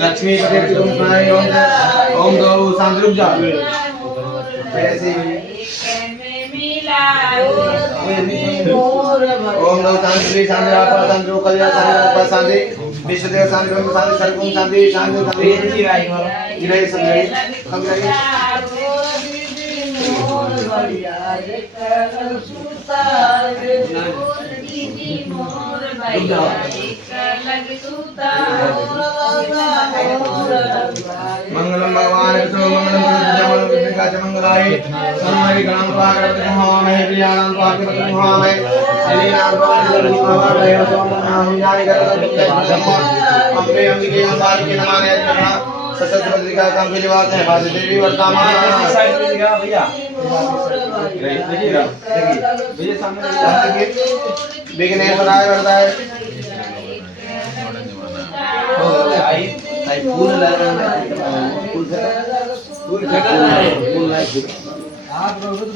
लक्ष्मी ओम दो सांद्रुप जा ओम नमः शांति शांति आपा शांति कल्याण शांति शांति विश्वदेव शांति ब्रह्म शांति सर्वगुण शांति शांति शांति गिराई संजय हम गिराई मंगलम भगवान विष्णु मंगलम जमन विष्णु मंगलाय सर्वरि गणं पागरति महामहे प्रियाणां पागरति महामहे श्रीनाम पागरति महामहे सोमनाम जानि करति अम्बे अंबिके अंबालिके नमाने अज्ञा सततद्रिका कंपिलिवात है बाज देवी वर्तमान साइड में दिखा भैया देखिए सामने विघ्नेश्वराय वरदाय आई फूल लगा फूल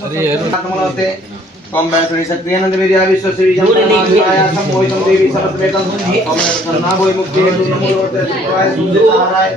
अरे कम बैठने सक्रिय आनंद मेरी विश्व श्री जमाया समोहितम देवी समस्वेतम ओम करना होय मुक्ति हेतु नमो होते शिवाय सूर्य नाराय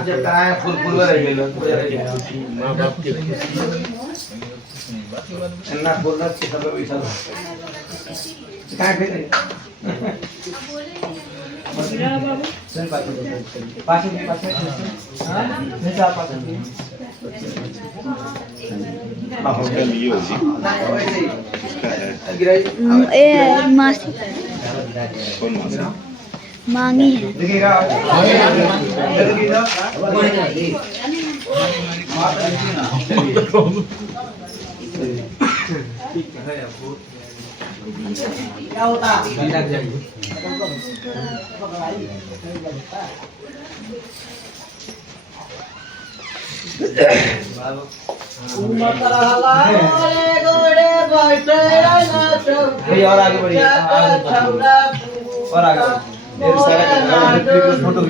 जब कराए फुल फुल रहे माँ बाप के अन्ना बोलना सब वैसा क्या फिर पास हां नहीं जा पास ए मासी कौन मासी मांगी है देखिएगा क्या होता और आगे बढ़िए और आगे फोटो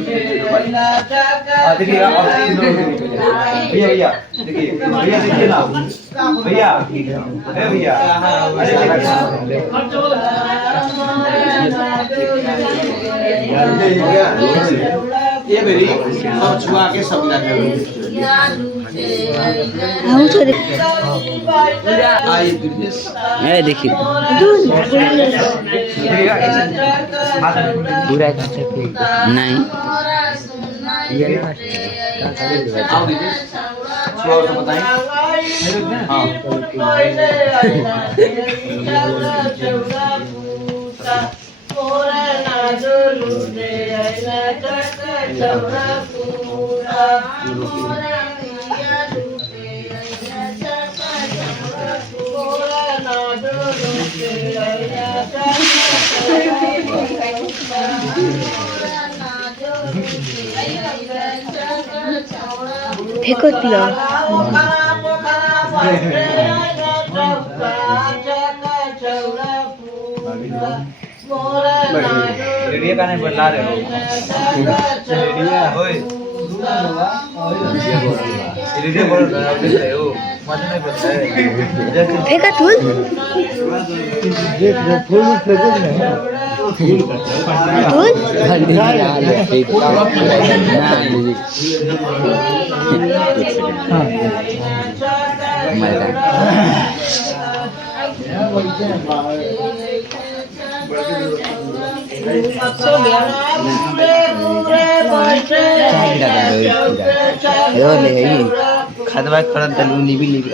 देखिए भैया देखिए भैया देखिए ना भैया भैया ये मेरी सब छुआ के सब ना करो ये देखिए पूरा नहीं ये आओ दीजिए छुआ तो बताएं हाँ फेंको दिया रेडियो का नहीं बदला रहे हो रेडियो बोल रहे हो मत नहीं बदला फेंका तू खतवा करत दलूनी भी लिख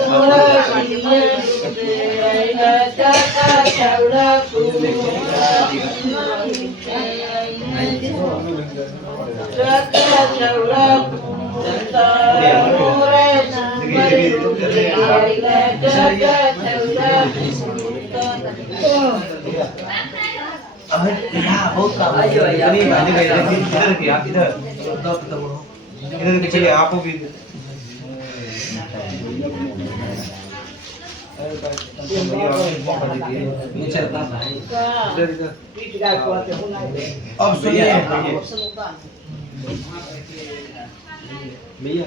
इधर चलिए आपको भी अब सुनिए भैया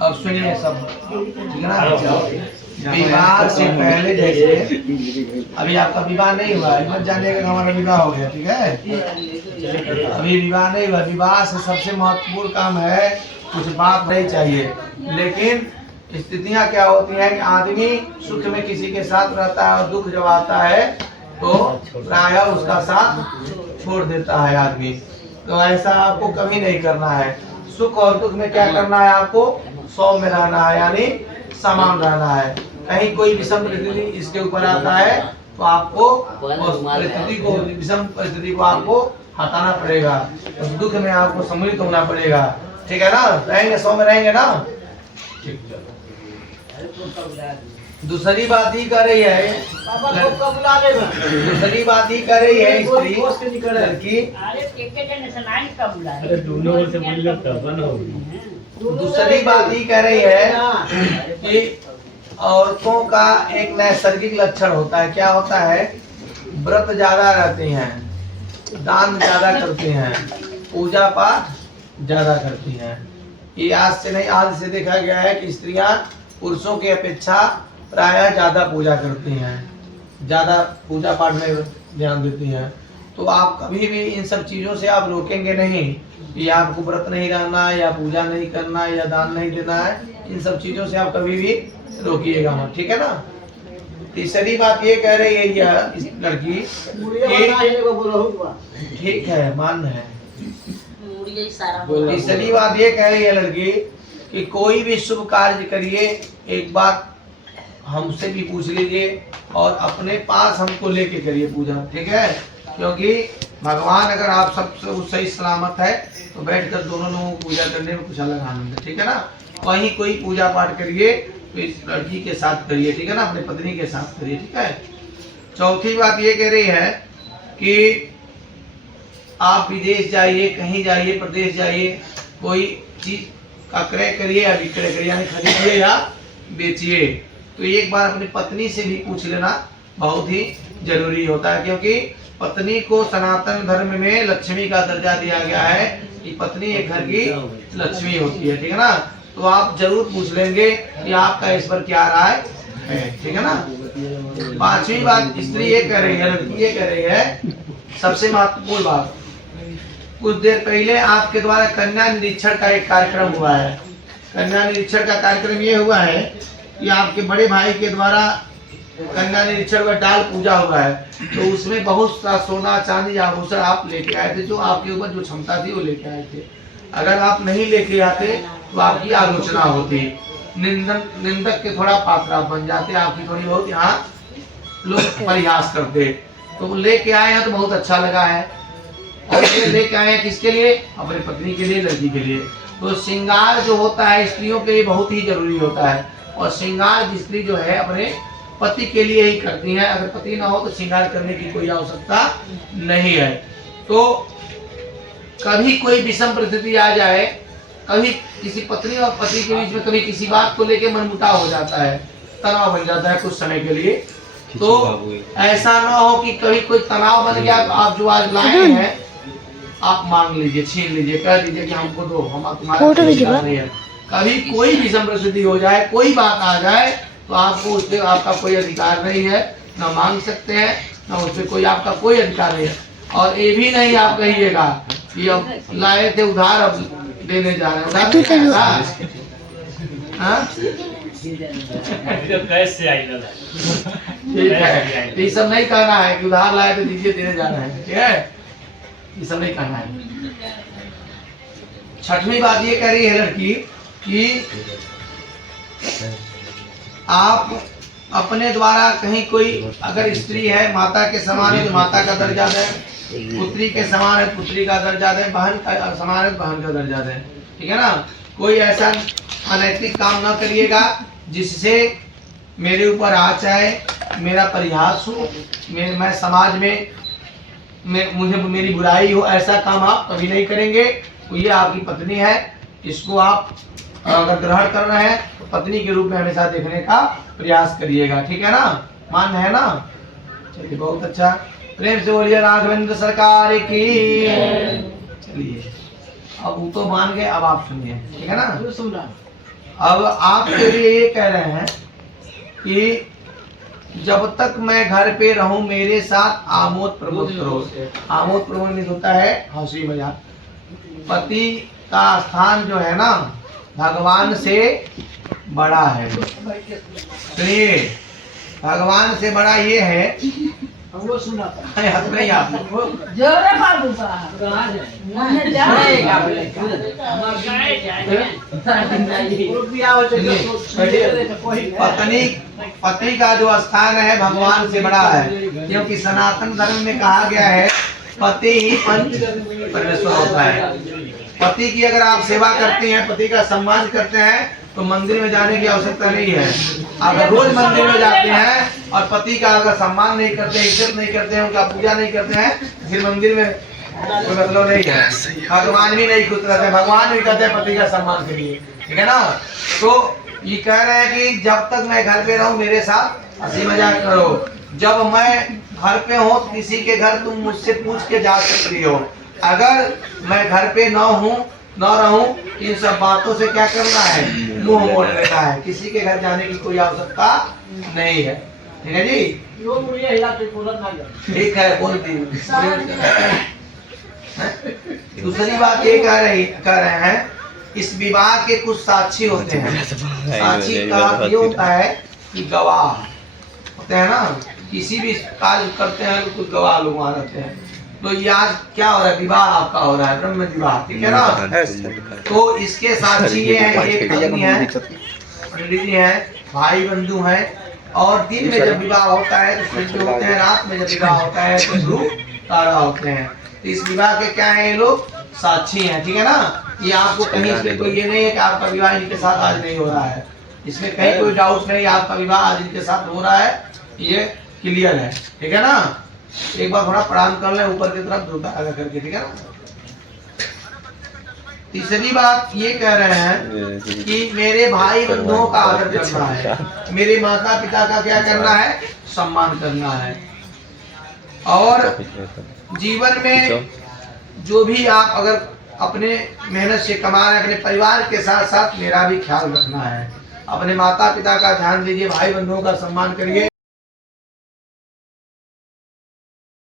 अब सुनिए सब ठीक है ना विवाह से पहले जैसे अभी आपका विवाह नहीं हुआ है मत जानिएगा कि हमारा विवाह हो गया ठीक है अभी विवाह नहीं हुआ विवाह से सबसे महत्वपूर्ण काम है कुछ बात नहीं चाहिए लेकिन स्थितियां क्या होती हैं कि आदमी सुख में किसी के साथ रहता है और दुख जब आता है तो प्रायः उसका साथ छोड़ देता है आदमी तो ऐसा आपको कभी नहीं करना है सुख और दुख में क्या करना है आपको 100 में रहना है यानी समान रहना है कहीं कोई विषम परिस्थिति इसके ऊपर आता है तो आपको उस परिस्थिति को विषम परिस्थिति को आपको हटाना पड़ेगा उस दुख में आपको सम्मिलित होना पड़ेगा ठीक है ना रहेंगे 100 में रहेंगे ना दूसरी बात ही कर रही है दूसरी बात ही कर रही है स्त्री लड़की दूसरी बात ही कह रही है कि औरतों का एक नैसर्गिक लक्षण होता है क्या होता है व्रत ज्यादा रहते हैं दान ज्यादा करते हैं पूजा पाठ ज्यादा करती हैं ये आज से नहीं आज से देखा गया है कि स्त्रियां पुरुषों की अपेक्षा प्रायः ज्यादा पूजा करती हैं ज्यादा पूजा पाठ में ध्यान देती हैं तो आप कभी भी इन सब चीजों से आप रोकेंगे नहीं कि आपको व्रत नहीं रहना है या पूजा नहीं करना है या दान नहीं देना है इन सब चीजों से आप कभी भी रोकिएगा मत ठीक है ना तीसरी बात ये कह रही है यह इस लड़की ठीक है मान्य है तीसरी बात ये कह रही है लड़की कि कोई भी शुभ कार्य करिए एक बात हमसे भी पूछ लीजिए और अपने पास हमको लेके करिए पूजा ठीक है क्योंकि भगवान अगर आप सब सही सलामत है तो बैठकर दोनों लोगों को पूजा करने में कुछ अलग आनंद है ठीक है ना वहीं कोई पूजा पाठ करिए तो इस लड़की के साथ करिए ठीक है ना अपनी पत्नी के साथ करिए ठीक है चौथी बात ये कह रही है कि आप विदेश जाइए कहीं जाइए प्रदेश जाइए कोई चीज का क्रय करिए या विक्रय करिए यानी खरीदिए या बेचिए तो एक बार अपनी पत्नी से भी पूछ लेना बहुत ही जरूरी होता है क्योंकि पत्नी को सनातन धर्म में लक्ष्मी का दर्जा दिया गया है कि पत्नी एक घर की लक्ष्मी होती है ठीक है ना तो आप जरूर पूछ लेंगे कि आपका इस पर क्या राय है ठीक है ना पांचवी बात स्त्री ये कह रही है लड़की ये कह रही है सबसे महत्वपूर्ण बात कुछ देर पहले आपके द्वारा कन्या निरीक्षण का एक कार्यक्रम हुआ है कन्या निरीक्षण का कार्यक्रम ये हुआ है कि आपके बड़े भाई के द्वारा कन्या निरीक्षण में डाल पूजा हुआ है तो उसमें बहुत सा सोना चांदी आभूषण आप लेके आए थे जो आपके ऊपर जो क्षमता थी वो लेके आए थे अगर आप नहीं लेके आते तो आपकी आलोचना होती निंदक के थोड़ा पात्र बन जाते आपकी थोड़ी बहुत यहाँ लोग प्रयास करते। तो वो लेके आए हैं तो बहुत अच्छा लगा है। और ये लेके आए हैं किसके लिए? अपनी पत्नी के लिए, लड़की के लिए। तो श्रृंगार जो होता है स्त्रियों के लिए बहुत ही जरूरी होता है। और श्रृंगार स्त्री जो है अपने पति के लिए ही करती है। अगर पति ना हो तो श्रृंगार करने की कोई आवश्यकता नहीं है। तो कभी कोई विषम परिस्थिति आ जाए, कभी किसी पत्नी और पति के बीच में कभी किसी बात को लेकर मनमुटाव हो जाता है, तनाव बन जाता है कुछ समय के लिए। तो ऐसा ना हो कि कभी कोई तनाव बन गया तो आप जो आज लाए हैं आप मांग लीजिए, छीन लीजिए, कह दीजिए कि हमको दो, हम तुम्हारा नहीं है। कभी कोई विषम परिस्थिति हो जाए, कोई बात आ जाए तो आपको उस पर आपका कोई अधिकार नहीं है, ना मांग सकते हैं, ना उस पर कोई आपका कोई अधिकार नहीं है। और ये भी नहीं आप कहिएगा कि अब लाए थे उधार अब देने जा रहे हैं, उधार कैसे आई ठीक है। ये सब नहीं कहना है कि उधार लाए तो दीजिए देने जाना है, ठीक है, ये सब नहीं कहना है। छठवीं बात ये कह रही है लड़की कि आप अपने द्वारा कहीं कोई अगर स्त्री है माता के समान है तो माता का दर्जा दें, पुत्री के समान है पुत्री का दर्जा दें, बहन का समान है बहन का दर्जा दें, ठीक है ना। कोई ऐसा अनैतिक काम ना करिएगा जिससे मेरे ऊपर आँच आए, मेरा परिहास हो, मैं समाज में मुझे मेरी बुराई हो, ऐसा काम आप कभी नहीं करेंगे। तो ये आपकी पत्नी है, इसको आप अगर ग्रहण कर रहे हैं तो पत्नी के रूप में हमेशा देखने का प्रयास करिएगा, ठीक है ना, मान्य है ना। चलिए बहुत अच्छा, प्रेम से बोलिए राघवेंद्र सरकार की। चलिए अब वो तो मान गए, अब आप सुनिए, ठीक है ना। अब आपके लिए ये कह रहे हैं कि जब तक मैं घर पे रहूं मेरे साथ आमोद प्रमोद करो। आमोद प्रमोद में होता है हंसी मजाक। पति का स्थान जो है ना भगवान से बड़ा है। सुनिए, भगवान से बड़ा ये है, नहीं आप पति का जो स्थान है भगवान से बड़ा है, क्योंकि सनातन धर्म में कहा गया है पति ही पंच परमेश्वर होता है। पति की अगर आप सेवा करते हैं, पति का सम्मान करते हैं तो मंदिर में जाने की आवश्यकता नहीं है। अगर रोज मंदिर में जाते हैं और पति का अगर सम्मान नहीं करते, इज्जत नहीं करते हैं, उनका पूजा नहीं करते हैं, फिर मंदिर में कोई मतलब नहीं है। भगवान भी नहीं खुश रहते, भगवान भी कहते हैं पति का सम्मान करिए, ठीक है ना। तो ये कह रहे हैं कि जब तक मैं घर पे रहूं मेरे साथ हंसी मजाक करो। जब मैं घर पे हूँ किसी के घर तुम मुझसे पूछ के जा सकती हो। अगर मैं घर पे न रहूं इन सब बातों से क्या करना है, मुंह मोड़ लेना है। किसी के घर जाने की कोई आवश्यकता नहीं है, ठीक है जी। ठीक है, बोल दी। दूसरी बात ये कह रहे हैं, इस विवाह के कुछ साक्षी होते हैं। साक्षी का ये होता है कि गवाह होते हैं ना, किसी भी कार्य करते हैं तो कुछ गवाह लोग वहाँ रहते हैं। तो ये आज क्या हो रहा है, विवाह आपका हो रहा है, ब्रह्म विवाह, ठीक है ना। तो इसके साक्षी ये है, एक पत्नी है, पंडित जी है, भाई बंधु है। और दिन में जब विवाह होता है तो सूर्य होते हैं, रात में जब विवाह होता है तो ध्रुव तारा होते हैं। तो इस विवाह के क्या है, ये लोग साक्षी हैं, ठीक है ना। ये आपको कहीं से कोई ये नहीं है कि आपका विवाह इनके साथ आज नहीं हो रहा है, इसमें कहीं कोई डाउट नहीं, आपका विवाह आज इनके साथ हो रहा है, ये क्लियर है, ठीक है ना। एक बार थोड़ा प्रणाम कर ले ऊपर की तरफ ध्रुव तारा करके, ठीक है ना। तीसरी बात ये कह रहे हैं कि मेरे भाई बंधुओं का आदर करना है, मेरे माता पिता का क्या करना है, सम्मान करना है। और जीवन में जो भी आप अगर अपने मेहनत से कमा रहे हैं, अपने परिवार के साथ साथ मेरा भी ख्याल रखना है। अपने माता पिता का ध्यान दीजिए, भाई बंधुओं का सम्मान करिए।